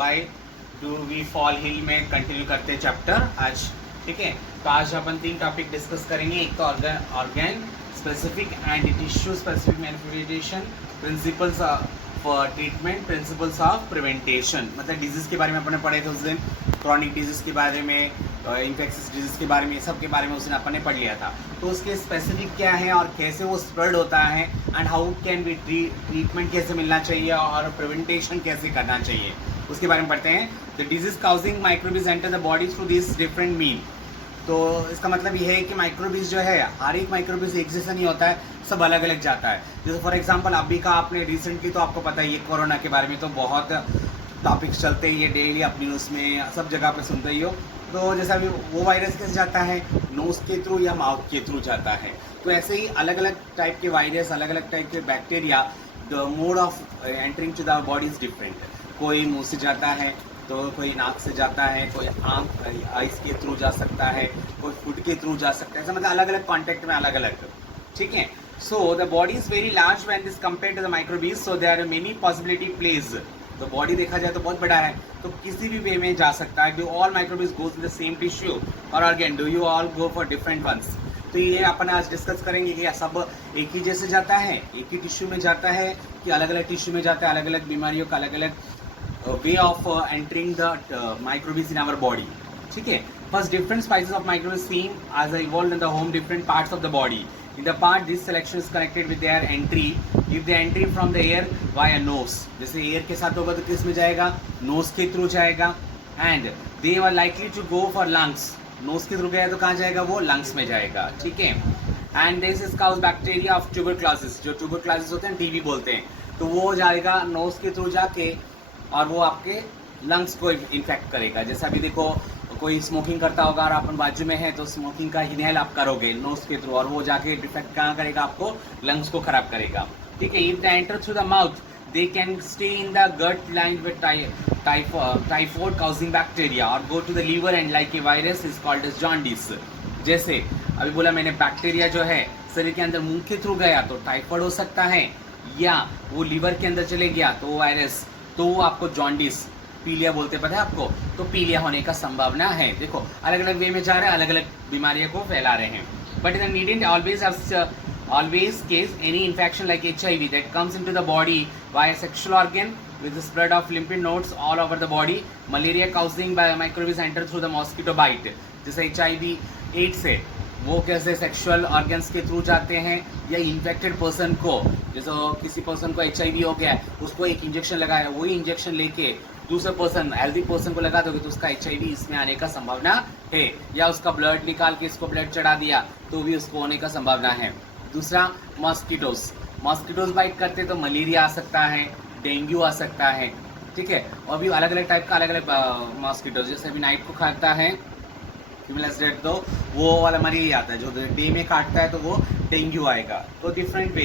Why do we fall हिल में continue करते हैं चैप्टर आज, ठीक है। तो आज अपन 3 टॉपिक डिस्कस करेंगे। एक तो organ specific and tissue specific manipulation, principles for treatment, principles of prevention. मतलब डिजीज़ के बारे में अपने पढ़े थे उस दिन, क्रॉनिक डिजीज़ के बारे में, इन्फेक्शियस डिजीज़ के बारे में, सब के बारे में उस दिन अपन ने पढ़ लिया था। तो उसके स्पेसिफिक क्या है और कैसे वो स्प्रेड होता है and how can be treatment कैसे मिलना चाहिए और प्रिवेंटेशन कैसे करना चाहिए, उसके बारे में पढ़ते हैं। The disease causing microbes enter the body through this different mean. तो इसका मतलब ये है कि माइक्रोबीज जो है, हर एक माइक्रोबीज एक जैसा नहीं होता है, सब अलग अलग जाता है। जैसे फॉर एग्जांपल अभी का आपने रिसेंटली, तो आपको पता ही है कोरोना के बारे में तो बहुत टॉपिक्स चलते ही है डेली, आप न्यूज़ में सब जगह पे सुनते ही हो। तो जैसा अभी वो वायरस कैसे जाता है, नोज के थ्रू या माउथ के थ्रू जाता है। तो ऐसे ही अलग अलग टाइप के वायरस, अलग अलग टाइप के bacteria, the mode of entering to the body is different. कोई मुंह से जाता है, तो कोई नाक से जाता है, कोई आँख आइस के थ्रू जा सकता है, कोई फूड के थ्रू जा सकता है। ऐसा मतलब अलग अलग कॉन्टेक्ट में अलग अलग, ठीक है। So the body is very large when this compare to the microbes, so there are many possibility place. तो बॉडी देखा जाए तो बहुत बड़ा है, तो किसी भी वे में जा सकता है। Do all microbes goes in the same tissue or organ, do you all go for different ones. तो ये अपन आज डिस्कस करेंगे कि सब एक ही जैसे जाता है, एक ही टिश्यू में जाता है कि अलग अलग टिश्यू में जाता है, अलग अलग बीमारियों का अलग अलग way of entering the microbes in our body, ठीक है। First, different species of microbes seen as evolved in the home different parts of the body. In the part, this selection is connected with their entry. If they entry from the air via nose, जैसे air के साथ होगा तो किस में जाएगा, knows के through जाएगा। And they were likely to go for lungs. Nose के थ्रू गया तो कहाँ जाएगा, वो लंग्स में जाएगा, ठीक है। And this is cause bacteria of tuberculosis, जो tuberculosis होते हैं टीबी बोलते हैं, तो वो जाएगा नोज के थ्रू जाके और वो आपके लंग्स को इन्फेक्ट करेगा। जैसे अभी देखो, कोई स्मोकिंग करता होगा और अपन बाजू में है तो स्मोकिंग का इनहेल आप करोगे नोज के थ्रू, और वो जाके डिफेक्ट कहाँ करेगा, आपको लंग्स को खराब करेगा, ठीक है। If they enter through the mouth, they can stay in the gut line with typhoid causing bacteria or go to the liver and like a virus is called as jaundice. जैसे अभी बोला मैंने, bacteria जो है शरीर के अंदर मुंह के थ्रू गया तो टाइफॉइड हो सकता है, या वो लीवर के अंदर चले गया तो वायरस, तो वो आपको जॉन्डिस, पीलिया बोलते पता है आपको, तो पीलिया होने का संभावना है। देखो अलग अलग वे में जा रहे हैं, अलग अलग बीमारियों को फैला रहे हैं। But in needn't always case any infection like HIV that comes into the body via sexual organ with the spread of lymph nodes all over the body. Malaria causing by microbes enter through the mosquito bite. जैसे HIV ads है, वो कैसे sexual organs के through जाते हैं, या infected person को, जैसे किसी पर्सन को HIV हो गया है, उसको एक इंजेक्शन लगाया, वही इंजेक्शन लेके दूसरे पर्सन, हेल्दी पर्सन को लगा दोगे तो उसका HIV इसमें आने का संभावना है। या उसका ब्लड निकाल के इसको ब्लड चढ़ा दिया तो भी उसको होने का संभावना है। दूसरा, मॉस्किटोज बाइट करते तो मलेरिया आ सकता है, डेंगू आ सकता है, ठीक है। और भी अलग अलग टाइप का अलग अलग मॉस्किटोज, जैसे अभी नाइट को खाता है तो वो वाला मलेरिया आता है, जो डे में काटता है तो वो डेंगू आएगा। तो different way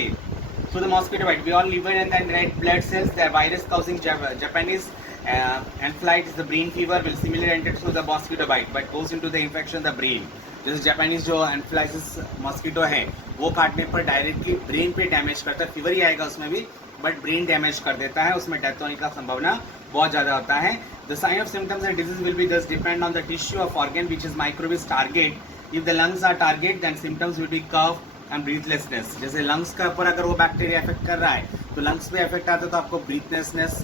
through the mosquito bite, we all liver and then red blood cells, the virus causing Japanese encephalitis, the brain fever will similarly enter through the mosquito bite but goes into the infection the brain. जैसे Japanese जो एन्फ्लाइटिस mosquito है, वो काटने पर directly brain पे damage करता है, fever ही आएगा उसमें भी, बट ब्रेन डैमेज कर देता है, उसमें डेथ होने का संभावना बहुत ज़्यादा होता है। The sign of symptoms and disease will be thus depend on the tissue of organ which is microbes target. If the lungs are target, then symptoms will be cough and breathlessness. जैसे lungs के ऊपर अगर वो bacteria effect कर रहा है तो lungs पे इफेक्ट आता है तो आपको ब्रीथलेसनेस,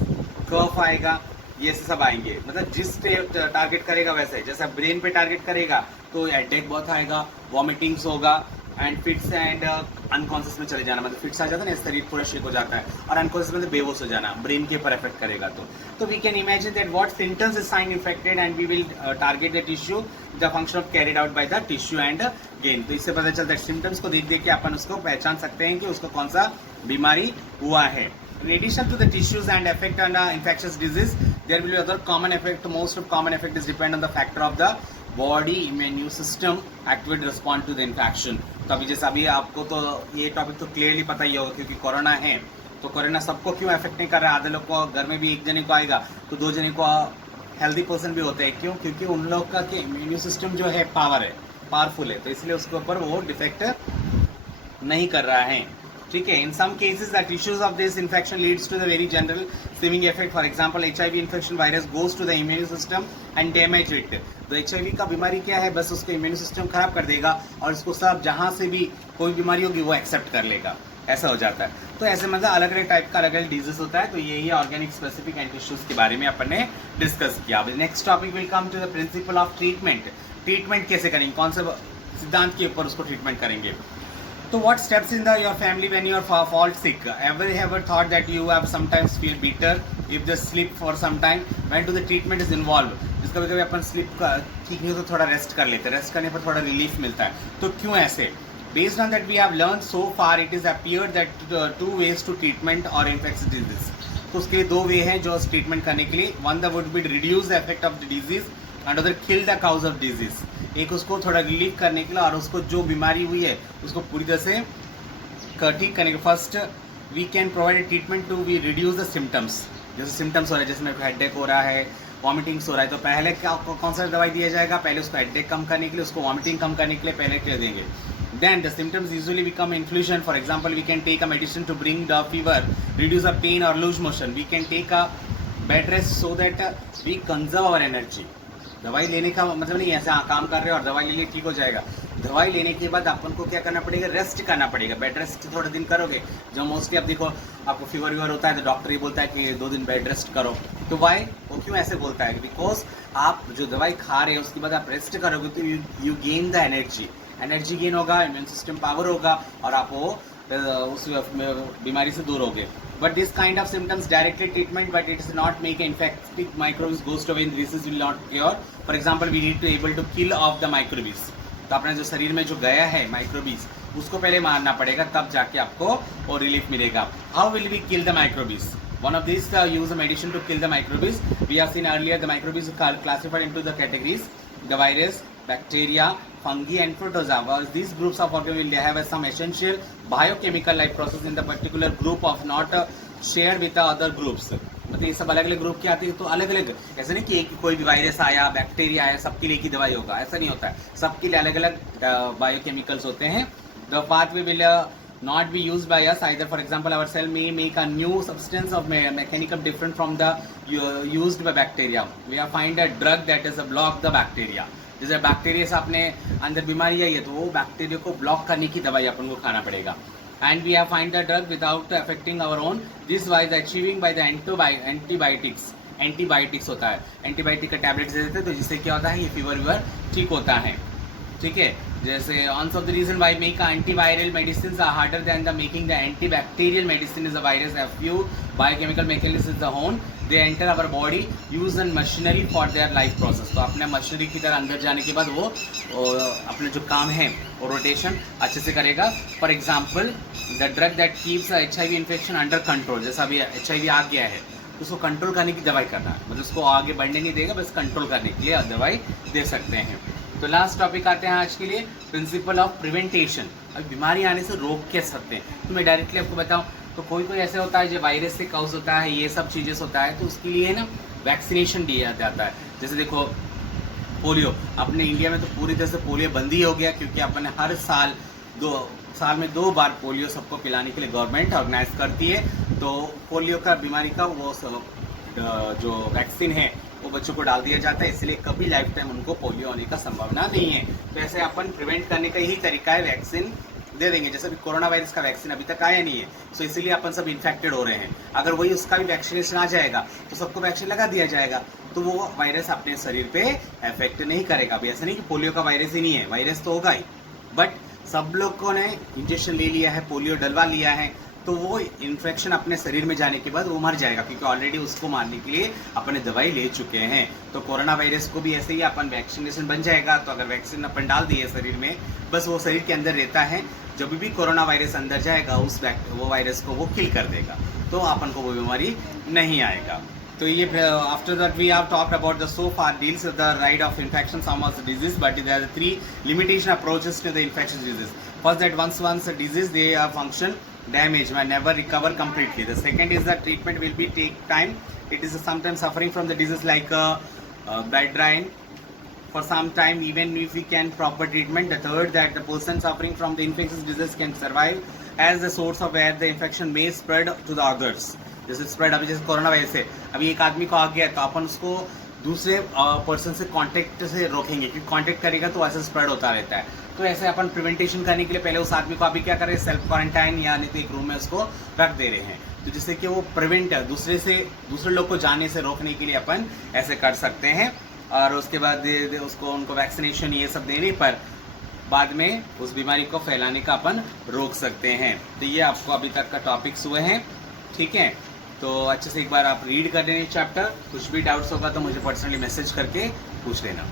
कफ आएगा, ये सब आएंगे। मतलब जिस टारगेट करेगा वैसे, जैसे ब्रेन पे टारगेट करेगा तो हेडेक बहुत आएगा, वॉमिटिंग्स होगा एंड फिट्स एंड अनकॉन्शियस में चले जाना, मतलब फिट्स आ जाता है ना, शरीर पूरा शेक हो जाता है, और अनकॉन्शियस में बेहोश हो जाना, ब्रेन के ऊपर इफेक्ट करेगा। तो we can imagine that what symptoms is sign affected and we will target the tissue, the function of carried out by the tissue and gain. तो इससे पता चलता है, सिम्टम्स को देख देख के अपन उसको पहचान सकते हैं कि उसको कौन सा बीमारी हुआ है। In addition to the tissues and effect on infectious disease, there will be other common effect. Most of common effect is depend on the factor of the body immune system activate respond to the infection. तो अभी जैसे अभी आपको तो ये topic तो clearly पता ही होगा, क्योंकि कोरोना है तो कोरोना सबको क्यों अफेक्ट नहीं कर रहा है। आधे लोग को घर में भी एक जने को आएगा तो 2 जने को हेल्दी पर्सन भी होते हैं, क्यों, क्योंकि उन लोग का इम्यून सिस्टम जो है पावरफुल है, तो इसलिए उसके ऊपर वो डिफेक्ट नहीं कर रहा है, ठीक है। In some cases the tissues of this infection leads to the very general seeming effect, for example HIV infection virus goes to the immune system and damage it. तो HIV का बीमारी क्या है, बस उसका इम्यून सिस्टम खराब कर देगा और इसको सब जहाँ से भी कोई बीमारी होगी वो एक्सेप्ट कर लेगा, ऐसा हो जाता है। तो ऐसे मतलब अलग अलग टाइप का अलग अलग डिजीज होता है। तो यही ऑर्गेनिक स्पेसिफिक एंटी इश्यूज के बारे में अपन ने डिस्कस किया। Next topic will come to the principle of treatment. Treatment कैसे करेंगे, कौन से सिद्धांत के ऊपर उसको ट्रीटमेंट करेंगे। तो what steps in your family when you are fall sick? Ever thought that you have sometimes feel bitter if they sleep for some time? When to the treatment is involved? जिस कभी कभी अपन sleep का ठीक नहीं हो तो थोड़ा rest कर लेते हैं, रेस्ट करने पर थोड़ा रिलीफ मिलता है। तो क्यों ऐसे? Based on that we have learned so far it is appeared that two ways to treatment or infectious disease. तो उसके लिए दो वे हैं जो ट्रीटमेंट करने के लिए। One the would be reduce the effect of the disease and other kill the cause of disease. एक उसको थोड़ा रिलीफ करने के लिए और उसको जो बीमारी हुई है उसको पूरी तरह से ठीक करने के। First we can provide treatment to we reduce the symptoms. जैसे सिम्टम्स हो रहा है, जैसे मेरे को हेडेक हो रहा है, वॉमिटिंग्स हो रहा है, तो पहले क्या कौन सा दवाई दिया जाएगा? पहले उसको हेडेक कम करने के लिए, उसको वॉमिटिंग कम करने के लिए पहले क्या देंगे। Then the symptoms usually become infusion. For example, we can take a medicine to bring the fever, reduce the pain or lose motion. We can take a bed rest so that we conserve our energy. दवाई लेने का मतलब नहीं ऐसे काम कर रहे हो और दवाई ले लिए ठीक हो जाएगा। दवाई लेने के बाद अपन को क्या करना पड़ेगा? रेस्ट करना पड़ेगा। बेड रेस्ट थोड़े दिन करोगे, जो मोस्टली अब देखो आपको फीवर होता है तो डॉक्टर ही बोलता है कि 2 दिन बेड रेस्ट करो। तो वाई, वो क्यों ऐसे बोलता है? बिकॉज आप जो दवाई खा रहे हो उसके बाद आप रेस्ट करोगे तो you gain the energy gain होगा, इम्यून सिस्टम पावर होगा और आप वो उस बीमारी से दूर होगे। But this kind of symptoms directly treatment but it is not make infective microbes ghost away in this will not cure. For example we need to able to kill off the microbes. तो अपने जो शरीर में जो गया है माइक्रोबीज उसको पहले मारना पड़ेगा, तब जाके आपको वो रिलीफ मिलेगा। How will we kill the microbes? One of these use a medicine to kill the microbes. We have seen earlier the microbes are classified into the categories: the virus, bacteria, fungi, and protozoa. These groups of organisms will have some essential biochemical life process in the particular group of not shared with the other groups. मतलब ये सब अलग अलग group के आते हैं। तो अलग अलग ऐसा नहीं कि कोई भी वायरस आया, बैक्टीरिया आया, सबके लिए एक ही दवाई होगा, ऐसा नहीं होता है। सबके लिए अलग अलग बायोकेमिकल्स होते हैं। The pathway will not be used by us either. For example, our cell may make a new substance of mechanism different from the used by bacteria. We have find a drug that is a block the bacteria. जैसे bacteria से अपने अंदर बीमारी आई है तो वो bacteria को block करने की दवाई अपन को खाना पड़ेगा। And we have find the drug without affecting our own. This was achieving by the antibiotics. Antibiotics होता है, एंटीबायोटिक का टैबलेट्स दे देते हैं तो जिससे क्या होता है, ये फीवर ठीक होता है। ठीक है, जैसे on of the reason why make antiviral medicine are harder than the making the antibacterial medicine is a virus have few biochemical mechanism the when they enter our body use an machinery for their life process. तो अपने machinery की तरह अंदर जाने के बाद वो अपने जो काम है वो रोटेशन अच्छे से करेगा। For example the drug that keeps HIV infection under control. जैसा अभी HIV आ गया है उसको कंट्रोल करने की दवाई करना, मतलब उसको आगे बढ़ने नहीं देगा, बस कंट्रोल करने के लिए दवाई दे सकते हैं। तो लास्ट टॉपिक आते हैं आज के लिए, प्रिंसिपल ऑफ प्रिवेंटेशन। अब बीमारी आने से रोक के सकते हैं। तो मैं डायरेक्टली आपको बताऊं तो कोई ऐसे होता है जो वायरस से काउज होता है, ये सब चीज़ें होता है, तो उसके लिए ना वैक्सीनेशन दिया जाता है। जैसे देखो पोलियो, अपने इंडिया में तो पूरी तरह से पोलियो बंद ही हो गया, क्योंकि अपन हर साल में 2 बार पोलियो सबको पिलाने के लिए गवर्नमेंट ऑर्गेनाइज करती है। तो पोलियो का बीमारी का वो जो वैक्सीन है वो बच्चों को डाल दिया जाता है, इसलिए कभी लाइफ टाइम उनको पोलियो होने का संभावना नहीं है। तो ऐसे अपन प्रिवेंट करने का यही तरीका है, वैक्सीन दे देंगे। जैसे अभी कोरोना वायरस का वैक्सीन अभी तक आया नहीं है, तो इसीलिए अपन सब इन्फेक्टेड हो रहे हैं। अगर वही उसका भी वैक्सीनेशन आ जाएगा तो सबको वैक्सीन लगा दिया जाएगा, तो वो वायरस अपने शरीर पे इफेक्ट नहीं करेगा। अभी ऐसा नहीं कि पोलियो का वायरस ही नहीं है, वायरस तो होगा ही, बट सब लोगों ने इंजेक्शन ले लिया है, पोलियो डलवा लिया है, तो वो इन्फेक्शन अपने शरीर में जाने के बाद वो मर जाएगा, क्योंकि ऑलरेडी उसको मारने के लिए अपने दवाई ले चुके हैं। तो कोरोना वायरस को भी ऐसे ही अपन वैक्सीनेशन बन जाएगा। तो अगर वैक्सीन अपन डाल दिए शरीर में, बस वो शरीर के अंदर रहता है, जब भी कोरोना वायरस अंदर जाएगा वो वायरस को वो किल कर देगा, तो अपन को वो बीमारी नहीं आएगा। तो ये after that we have talked about the so far deals with the ride of infection some of the disease, but there are 3 limitation approaches to the infection disease. First that once a disease they are function damage may never recover completely. The second is that treatment will be take time. It is sometimes suffering from the disease like bed drying for some time even if we can proper treatment. The third that the person suffering from the infectious disease can survive as the source of where the infection may spread to the others. जैसे spread, अभी जैसे corona virus है, अभी एक आदमी को आ गया तो अपन उसको दूसरे पर्सन से कांटेक्ट से रोकेंगे, क्योंकि कांटेक्ट करेगा तो ऐसे स्प्रेड होता रहता है। तो ऐसे अपन प्रिवेंटेशन करने के लिए पहले उस आदमी को अभी क्या करें, सेल्फ क्वारंटाइन या नहीं तो एक रूम में उसको रख दे रहे हैं, तो जिससे कि वो प्रिवेंट दूसरे लोग को जाने से रोकने के लिए अपन ऐसे कर सकते हैं। और उसके बाद उसको उनको वैक्सीनेशन ये सब देने पर बाद में उस बीमारी को फैलाने का अपन रोक सकते हैं। तो ये आपको अभी तक का टॉपिक्स हुए हैं, ठीक है। तो अच्छे से एक बार आप रीड कर लेना चैप्टर, कुछ भी डाउट्स होगा तो मुझे पर्सनली मैसेज करके पूछ लेना।